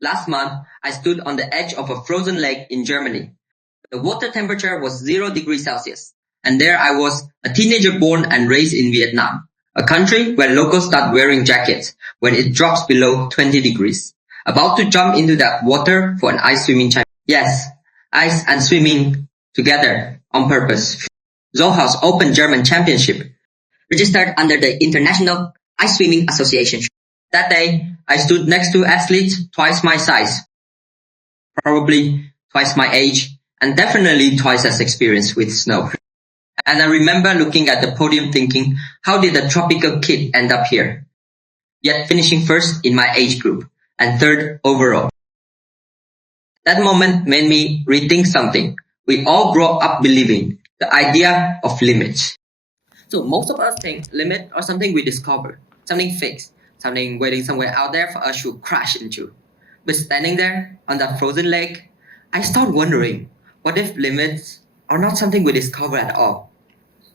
Last month, I stood on the edge of a frozen lake in Germany. The water temperature was 0 degrees Celsius, and there I was, a teenager born and raised in Vietnam, a country where locals start wearing jackets when it drops below 20 degrees, about to jump into that water for an ice swimming challenge. Yes, ice and swimming together on purpose. Zollhaus Open German Championship, registered under the International Ice Swimming Association. That day, I stood next to athletes twice my size, probably twice my age, and definitely twice as experienced with snow. And I remember looking at the podium thinking, how did a tropical kid end up here? Yet finishing first in my age group and third overall. That moment made me rethink something we all grow up believing, the idea of limits. So most of us think limit are something we discover, something fixed, something waiting somewhere out there for us to crash into. But standing there on that frozen lake, I start wondering, what if limits are not something we discover at all?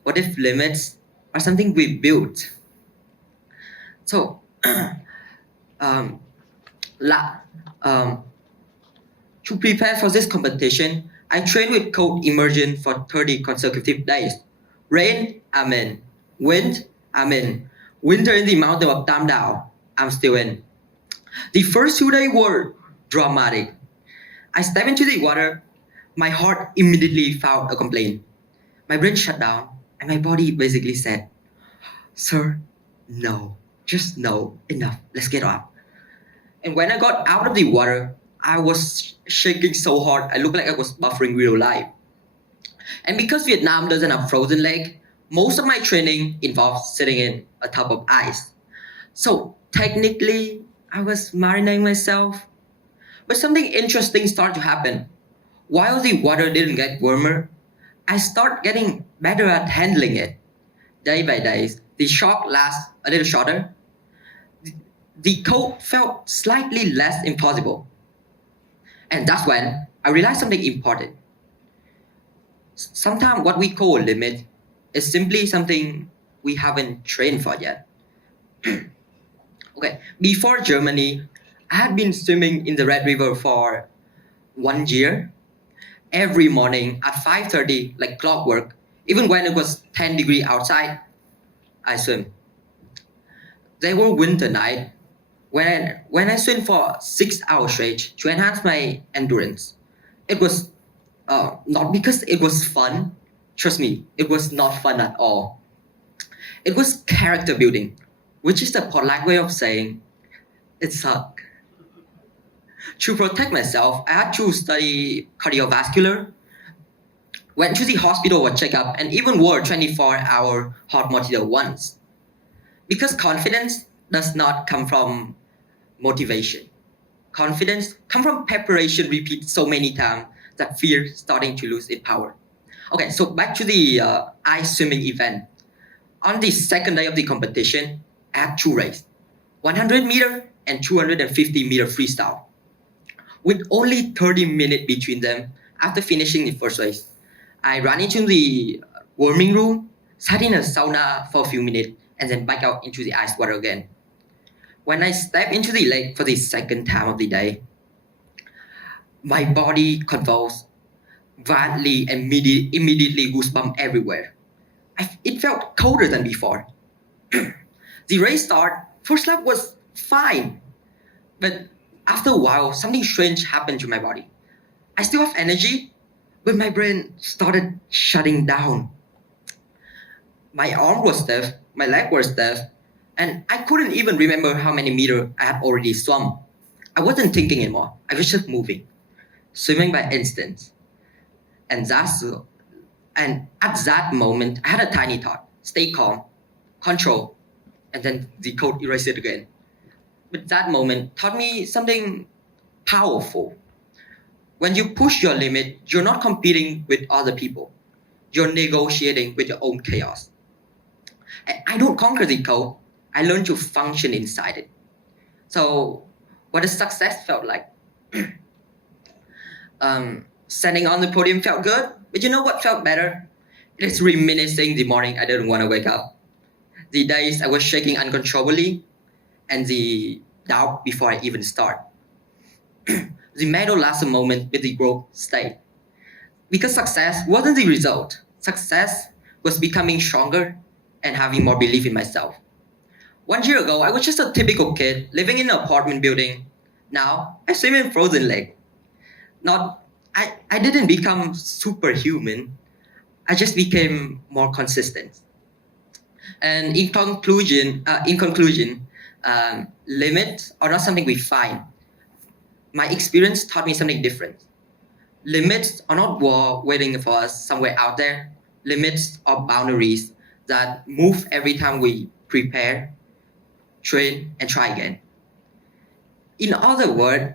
What if limits are something we build? So, um, la, um, to prepare for this competition, I trained with cold immersion for 30 consecutive days. Rain, I'm in. Wind, I'm in. Winter in the mountain of Tam Dao, I'm still in. The first 2 days were dramatic. I stepped into the water, my heart immediately filed a complaint. My brain shut down, and my body basically said, "Sir, no. Just no. Enough. Let's get up." And when I got out of the water, I was shaking so hard, I looked like I was buffering real life. And because Vietnam doesn't have frozen lake, most of my training involved sitting in a tub of ice. So technically, I was marinating myself. But something interesting started to happen. While the water didn't get warmer, I started getting better at handling it. Day by day, the shock lasts a little shorter. The cold felt slightly less impossible. And that's when I realized something important. Sometimes what we call a limit is simply something we haven't trained for yet. Okay, before Germany, I had been swimming in the Red River for 1 year. Every morning at 5:30, like clockwork, even when it was 10 degrees outside, I swim. There were winter nights when I swim for 6 hours straight to enhance my endurance. It was not because it was fun. Trust me, it was not fun at all. It was character building, which is the polite way of saying it sucked. To protect myself, I had to study cardiovascular, went to the hospital for checkup, and even wore a 24-hour heart monitor once. Because confidence does not come from motivation. Confidence comes from preparation repeat so many times that fear starting to lose its power. Okay, so back to the ice swimming event. On the second day of the competition, I had two races, 100-meter and 250-meter freestyle. With only 30 minutes between them after finishing the first race, I ran into the warming room, sat in a sauna for a few minutes, and then back out into the ice water again. When I stepped into the lake for the second time of the day, my body convulsed violently and immediately goosebumps everywhere. It felt colder than before. The race start, first lap was fine, but after a while, something strange happened to my body. I still have energy, but my brain started shutting down. My arm was stiff, my leg was stiff, and I couldn't even remember how many meters I had already swum. I wasn't thinking anymore. I was just moving, swimming by instinct. And that's and at that moment, I had a tiny thought: stay calm, control, and then the code erased it again. But that moment taught me something powerful. When you push your limit, you're not competing with other people. You're negotiating with your own chaos. And I don't conquer the code. I learn to function inside it. So, what does success felt like? Standing on the podium felt good, but you know what felt better? It is reminiscing the morning I didn't want to wake up, the days I was shaking uncontrollably, and the doubt before I even start. the medal lasted moment with the growth state. Because success wasn't the result. Success was becoming stronger and having more belief in myself. 1 year ago, I was just a typical kid living in an apartment building. Now, I swim in frozen lake. Not, I didn't become superhuman. I just became more consistent. And in conclusion, limits are not something we find. My experience taught me something different. Limits are not war waiting for us somewhere out there. Limits are boundaries that move every time we prepare, train, and try again. In other words,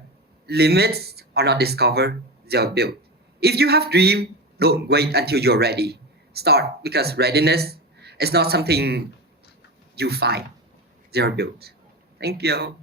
limits are not discovered, they are built. If you have dream, don't wait until you're ready. Start because readiness is not something you find. They are built. Thank you.